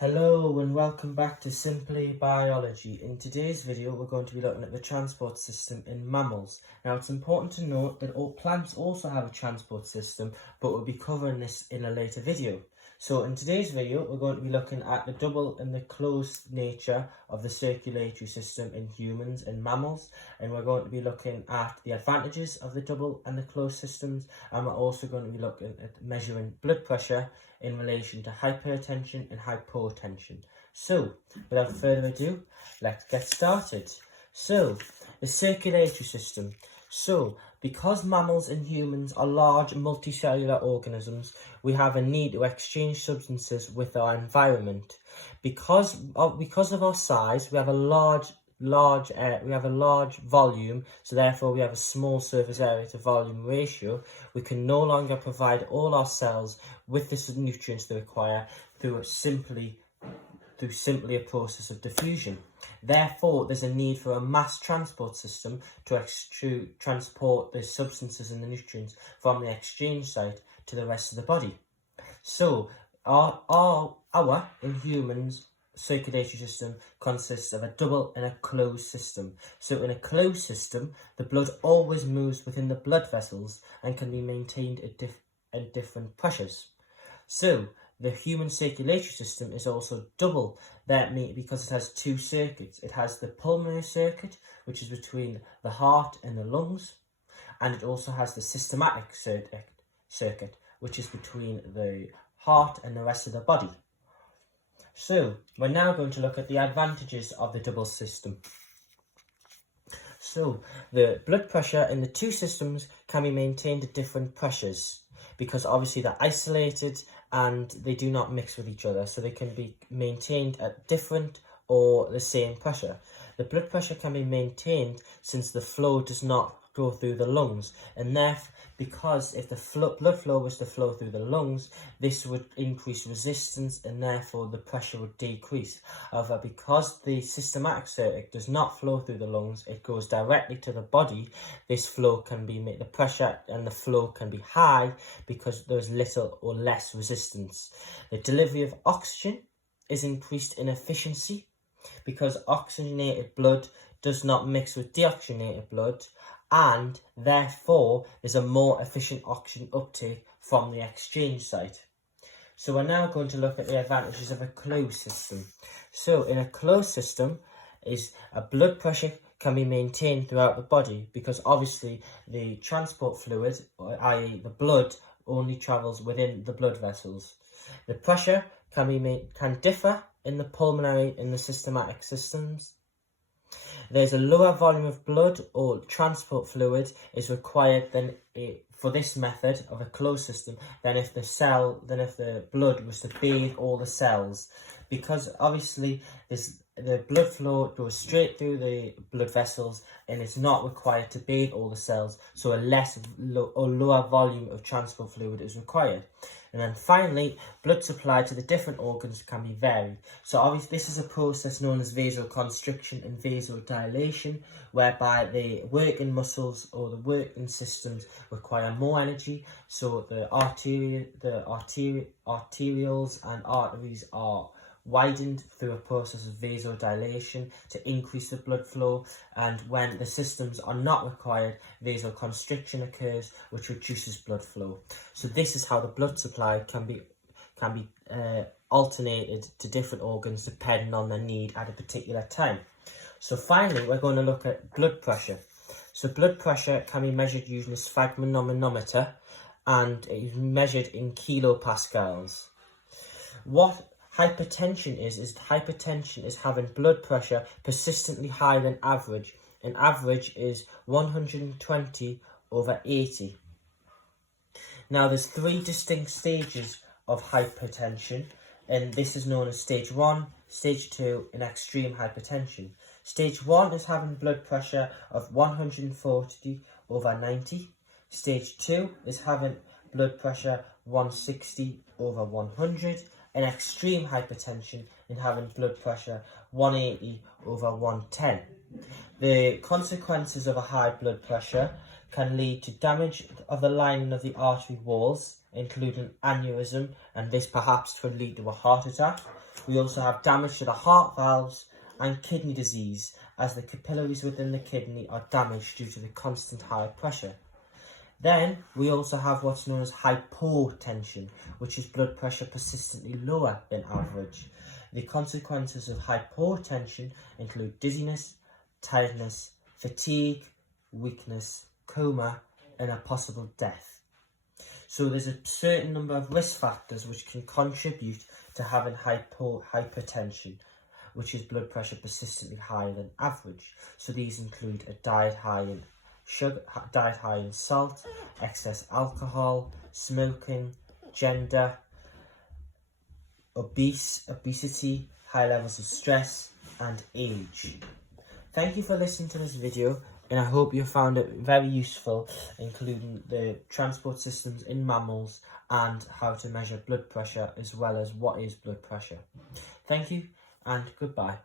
Hello and welcome back to Simply Biology. In today's video we're going to be looking at the transport system in mammals. Now it's important to note that all plants also have a transport system, but we'll be covering this in a later video. So in today's video we're going to be looking at the double and the closed nature of the circulatory system in humans and mammals, and we're going to be looking at the advantages of the double and the closed systems, and we're also going to be looking at measuring blood pressure in relation to hypertension and hypotension. So, without further ado, let's get started. So, the circulatory system. So, because mammals and humans are large multicellular organisms, we have a need to exchange substances with our environment. Because of our size, we have a large volume, so therefore we have a small surface area to volume ratio. We can no longer provide all our cells with the nutrients they require through simply a process of diffusion. Therefore, there's a need for a mass transport system to transport the substances and the nutrients from the exchange site to the rest of the body. So, our in humans circulatory system consists of a double and a closed system. So in a closed system, the blood always moves within the blood vessels and can be maintained at different pressures. So the human circulatory system is also double because it has two circuits. It has the pulmonary circuit, which is between the heart and the lungs, and it also has the systematic circuit, which is between the heart and the rest of the body. So, we're now going to look at the advantages of the double system. So, the blood pressure in the two systems can be maintained at different pressures because obviously they're isolated and they do not mix with each other, so they can be maintained at different or the same pressure. The blood pressure can be maintained since the flow does not go through the lungs, and therefore, because if the blood flow was to flow through the lungs, this would increase resistance and therefore the pressure would decrease. However, because the systematic circuit does not flow through the lungs, it goes directly to the body, this flow can be made, the pressure and the flow can be high because there's little or less resistance. The delivery of oxygen is increased in efficiency because oxygenated blood does not mix with deoxygenated blood, and therefore there's a more efficient oxygen uptake from the exchange site. So we're now going to look at the advantages of a closed system. So in a closed system, a blood pressure can be maintained throughout the body because obviously the transport fluid, i.e. the blood, only travels within the blood vessels. The pressure can differ in the pulmonary and the systematic systems. There's a lower volume of blood or transport fluid is required for this method of a closed system than if the blood was to bathe all the cells, because obviously the blood flow goes straight through the blood vessels and it's not required to bathe all the cells, so a lower volume of transport fluid is required. And then finally, blood supply to the different organs can be varied. So obviously this is a process known as vasoconstriction and vasodilation, whereby the working muscles or the working systems require more energy. So the arterioles and arteries are widened through a process of vasodilation to increase the blood flow, and when the systems are not required, vasoconstriction occurs, which reduces blood flow. So this is how the blood supply can be alternated to different organs depending on their need at a particular time. So finally, we're going to look at blood pressure. So blood pressure can be measured using a sphygmomanometer, and it is measured in kilopascals. What hypertension is having blood pressure persistently higher than average, and average is 120/80. Now there's three distinct stages of hypertension, and this is known as stage 1, stage 2 and extreme hypertension. Stage 1 is having blood pressure of 140/90. Stage 2 is having blood pressure 160/100. And extreme hypertension and having blood pressure 180/110. The consequences of a high blood pressure can lead to damage of the lining of the artery walls, including aneurysm, and this perhaps could lead to a heart attack. We also have damage to the heart valves and kidney disease, as the capillaries within the kidney are damaged due to the constant high pressure. Then we also have what's known as hypotension, which is blood pressure persistently lower than average. The consequences of hypotension include dizziness, tiredness, fatigue, weakness, coma, and a possible death. So there's a certain number of risk factors which can contribute to having hypertension, which is blood pressure persistently higher than average. So these include a diet high in sugar, diet high in salt, excess alcohol, smoking, gender, obesity, high levels of stress, and age. Thank you for listening to this video, and I hope you found it very useful, including the transport systems in mammals and how to measure blood pressure, as well as what is blood pressure. Thank you and goodbye.